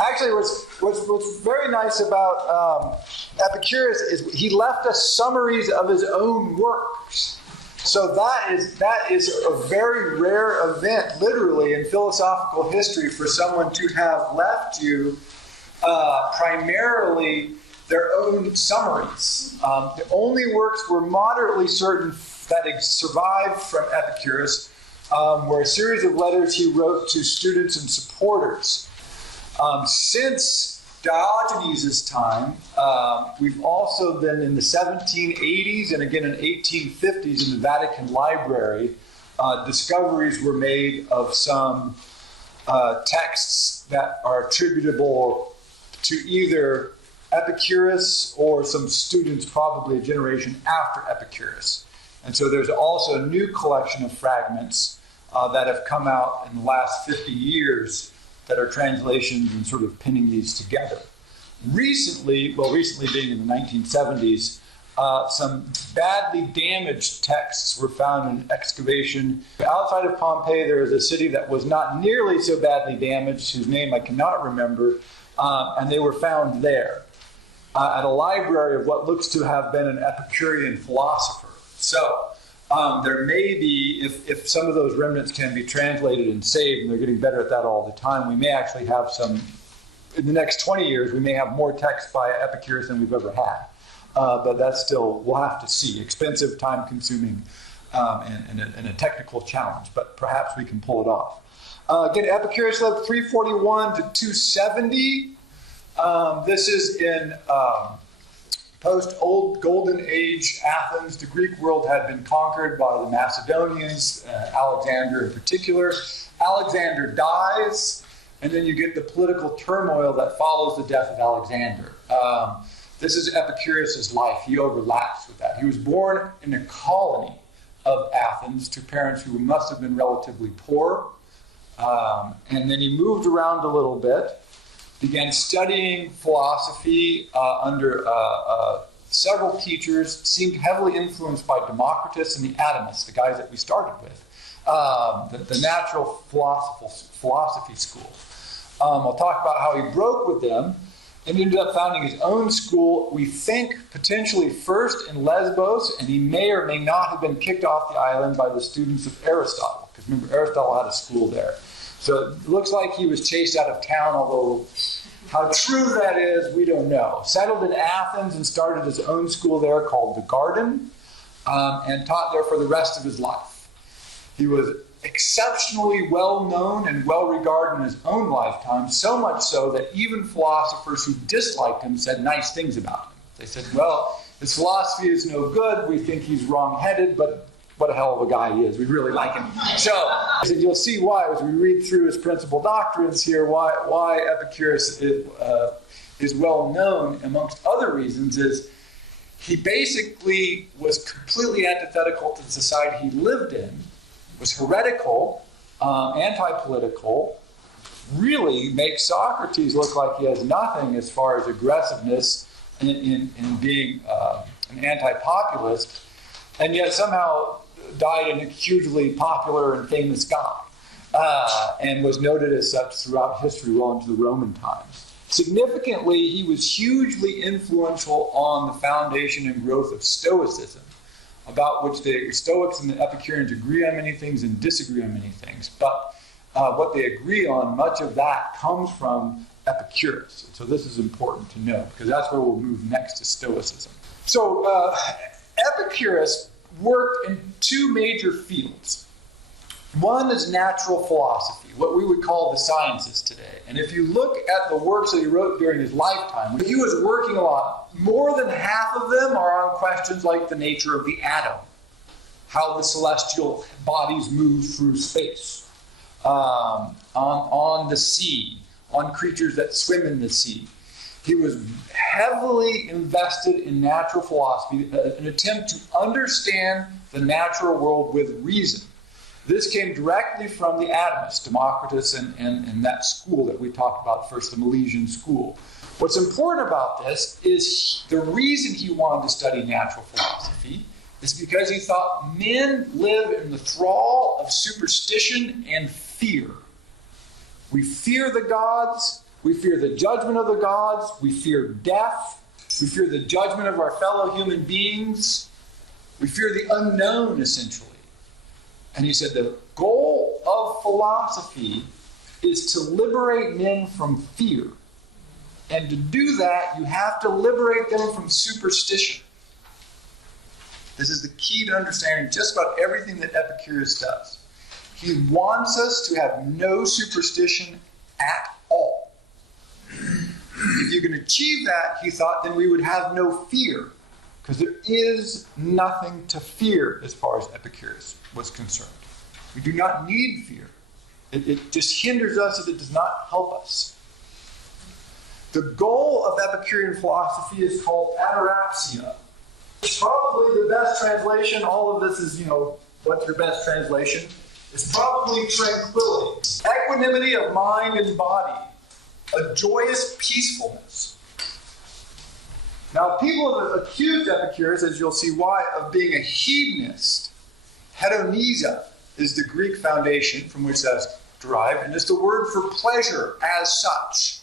Actually, what's very nice about Epicurus is he left us summaries of his own works. So that is a very rare event, literally, in philosophical history for someone to have left you primarily their own summaries. The only works we're moderately certain that survived from Epicurus were a series of letters he wrote to students and supporters. Since Diogenes' time, we've also been in the 1780s and again in 1850s in the Vatican Library, discoveries were made of some texts that are attributable to either Epicurus or some students, probably a generation after Epicurus. And so there's also a new collection of fragments that have come out in the last 50 years that are translations and sort of pinning these together. Recently being in the 1970s, some badly damaged texts were found in excavation. Outside of Pompeii, there is a city that was not nearly so badly damaged, whose name I cannot remember, and they were found there at a library of what looks to have been an Epicurean philosopher. So there may be, if some of those remnants can be translated and saved, and they're getting better at that all the time, we may actually have some, in the next 20 years, we may have more texts by Epicurus than we've ever had. But that's still, we'll have to see. Expensive, time-consuming, and a technical challenge, but perhaps we can pull it off. Again, Epicurus lived 341 to 270. This is in post-Old Golden Age Athens. The Greek world had been conquered by the Macedonians, Alexander in particular. Alexander dies, and then you get the political turmoil that follows the death of Alexander. This is Epicurus' life. He overlaps with that. He was born in a colony of Athens to parents who must have been relatively poor. And then he moved around a little bit, began studying philosophy under several teachers, seemed heavily influenced by Democritus and the atomists, the guys that we started with, the natural philosophy school. I'll talk about how he broke with them and ended up founding his own school, we think potentially first in Lesbos, and he may or may not have been kicked off the island by the students of Aristotle, because remember, Aristotle had a school there. So it looks like he was chased out of town, although how true that is, we don't know. Settled in Athens and started his own school there called the Garden, and taught there for the rest of his life. He was exceptionally well-known and well-regarded in his own lifetime, so much so that even philosophers who disliked him said nice things about him. They said, well, his philosophy is no good, we think he's wrong-headed, but what a hell of a guy he is. We really like him. So you'll see why, as we read through his principal doctrines here, why Epicurus is well known, amongst other reasons, is he basically was completely antithetical to the society he lived in, was heretical, anti-political, really makes Socrates look like he has nothing as far as aggressiveness in being an anti-populist, and yet somehow died a hugely popular and famous guy, and was noted as such throughout history well into the Roman times. Significantly, he was hugely influential on the foundation and growth of Stoicism, about which the Stoics and the Epicureans agree on many things and disagree on many things. But what they agree on, much of that comes from Epicurus. So this is important to know, because that's where we'll move next to Stoicism. So Epicurus worked in two major fields. One is natural philosophy, what we would call the sciences today. And if you look at the works that he wrote during his lifetime, he was working a lot. More than half of them are on questions like the nature of the atom, how the celestial bodies move through space, on the sea, on creatures that swim in the sea. He was heavily invested in natural philosophy, an attempt to understand the natural world with reason. This came directly from the atomists, Democritus and that school that we talked about first, the Milesian school. What's important about this is the reason he wanted to study natural philosophy is because he thought men live in the thrall of superstition and fear. We fear the gods, We fear the judgment of the gods. We fear death. We fear the judgment of our fellow human beings. We fear the unknown, essentially. And he said the goal of philosophy is to liberate men from fear. And to do that, you have to liberate them from superstition. This is the key to understanding just about everything that Epicurus does. He wants us to have no superstition at all. If you can achieve that, he thought, then we would have no fear. Because there is nothing to fear as far as Epicurus was concerned. We do not need fear. It just hinders us if it does not help us. The goal of Epicurean philosophy is called ataraxia. It's probably the best translation. All of this is, what's your best translation? It's probably tranquility, equanimity of mind and body, a joyous peacefulness. Now, people have accused Epicurus, as you'll see why, of being a hedonist. Hedonisia is the Greek foundation from which that's derived, and it's the word for pleasure as such.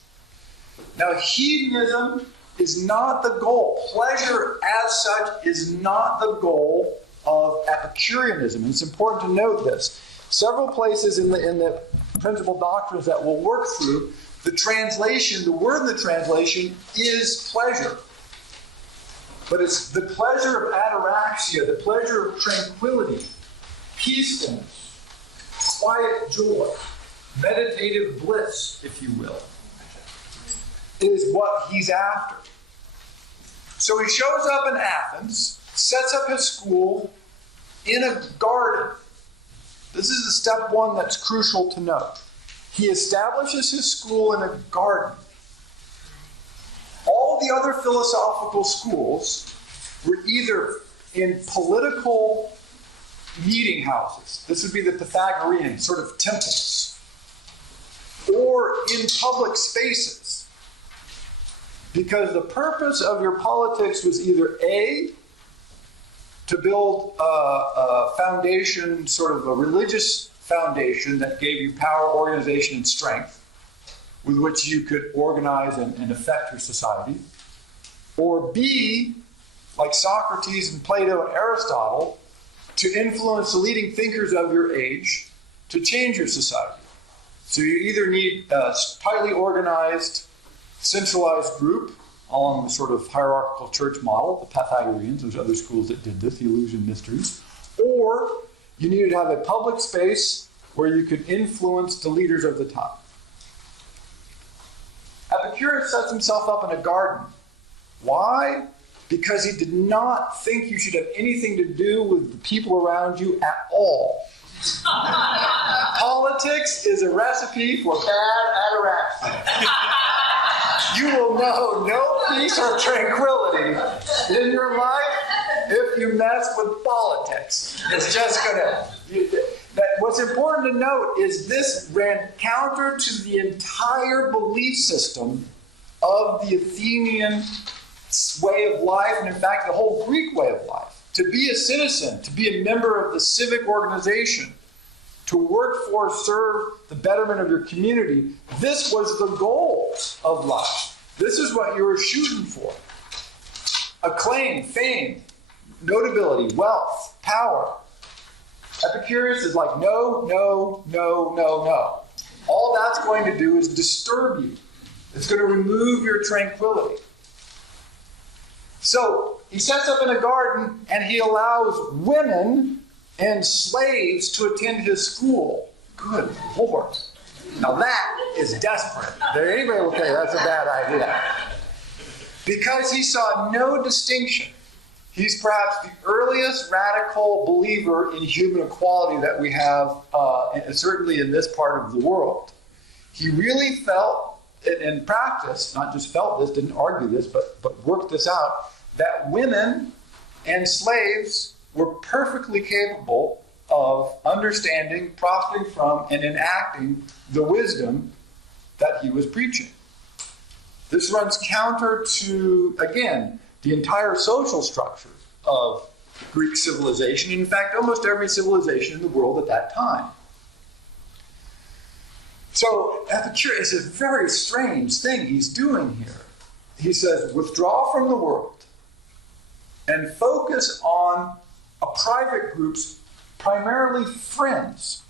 Now, hedonism is not the goal. Pleasure as such is not the goal of Epicureanism. And it's important to note this. Several places in the principal doctrines that we'll work through, the word in the translation is pleasure. But it's the pleasure of ataraxia, the pleasure of tranquility, peacefulness, quiet joy, meditative bliss, if you will, is what he's after. So he shows up in Athens, sets up his school in a garden. This is the step one that's crucial to note. He establishes his school in a garden. All the other philosophical schools were either in political meeting houses. This would be the Pythagorean sort of temples. Or in public spaces. Because the purpose of your politics was either A, to build a foundation, sort of a religious foundation that gave you power, organization, and strength, with which you could organize and affect your society. Or B, like Socrates and Plato and Aristotle, to influence the leading thinkers of your age to change your society. So you either need a tightly organized, centralized group along the sort of hierarchical church model, the Pythagoreans, there's other schools that did this, the Eleusinian Mysteries, or you needed to have a public space where you could influence the leaders of the time. Epicurus sets himself up in a garden. Why? Because he did not think you should have anything to do with the people around you at all. Politics is a recipe for bad ataraxia. You will know no peace or tranquility in your life if you mess with politics. It's just going to... What's important to note is this ran counter to the entire belief system of the Athenian way of life, and in fact the whole Greek way of life. To be a citizen, to be a member of the civic organization, to work for, serve the betterment of your community, this was the goal of life. This is what you were shooting for. Acclaim, fame, notability, wealth, power. Epicurus is like, no, no, no, no, no. All that's going to do is disturb you. It's going to remove your tranquility. So he sets up in a garden and he allows women and slaves to attend his school. Good Lord. Now that is desperate. Anybody will tell you that's a bad idea. Because he saw no distinction. He's perhaps the earliest radical believer in human equality that we have, certainly in this part of the world. He really felt, in practice, not just felt this, didn't argue this, but worked this out, that women and slaves were perfectly capable of understanding, profiting from, and enacting the wisdom that he was preaching. This runs counter to, again, the entire social structure of Greek civilization, in fact, almost every civilization in the world at that time. So Epicurus is a very strange thing he's doing here. He says, withdraw from the world and focus on a private group's primarily friends.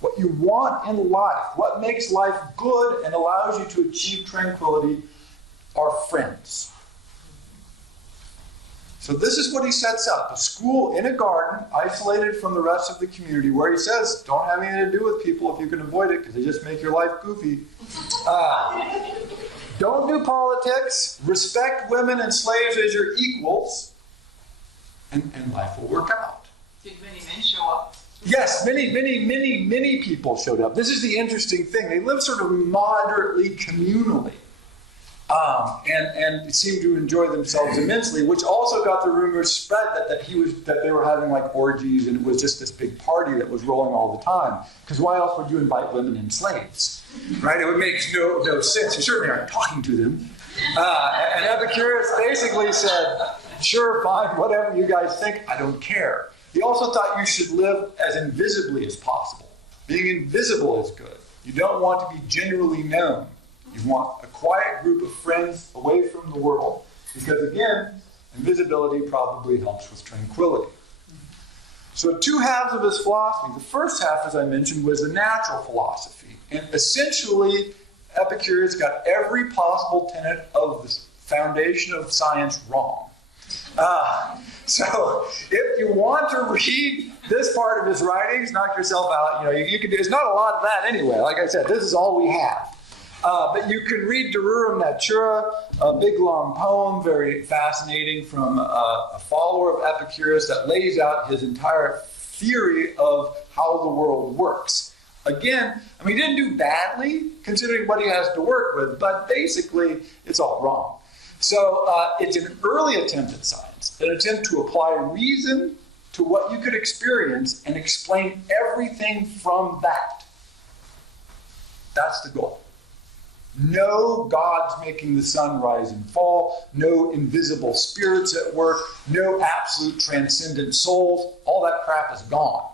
What you want in life, what makes life good and allows you to achieve tranquility are friends. So this is what he sets up, a school in a garden, isolated from the rest of the community, where he says, don't have anything to do with people if you can avoid it, because they just make your life goofy. Don't do politics, respect women and slaves as your equals, and life will work out. Did many men show up? Yes, many people showed up. This is the interesting thing. They lived sort of moderately communally. And seemed to enjoy themselves immensely, which also got the rumors spread that they were having like orgies, and it was just this big party that was rolling all the time. Because why else would you invite women and slaves, right? It would make no sense. You certainly aren't talking to them. And Epicurus basically said, "Sure, fine, whatever you guys think, I don't care." He also thought you should live as invisibly as possible. Being invisible is good. You don't want to be generally known. You want a quiet group of friends away from the world. Because again, invisibility probably helps with tranquility. So 2 halves of his philosophy. The first half, as I mentioned, was the natural philosophy. And essentially, Epicurus got every possible tenet of the foundation of science wrong. So if you want to read this part of his writings, knock yourself out. You can do. There's not a lot of that anyway. Like I said, this is all we have. But you can read De Rerum Natura, a big long poem, very fascinating, from a follower of Epicurus that lays out his entire theory of how the world works. Again, he didn't do badly, considering what he has to work with, but basically it's all wrong. So it's an early attempt at science, an attempt to apply reason to what you could experience and explain everything from that. That's the goal. No gods making the sun rise and fall, no invisible spirits at work, no absolute transcendent souls. All that crap is gone.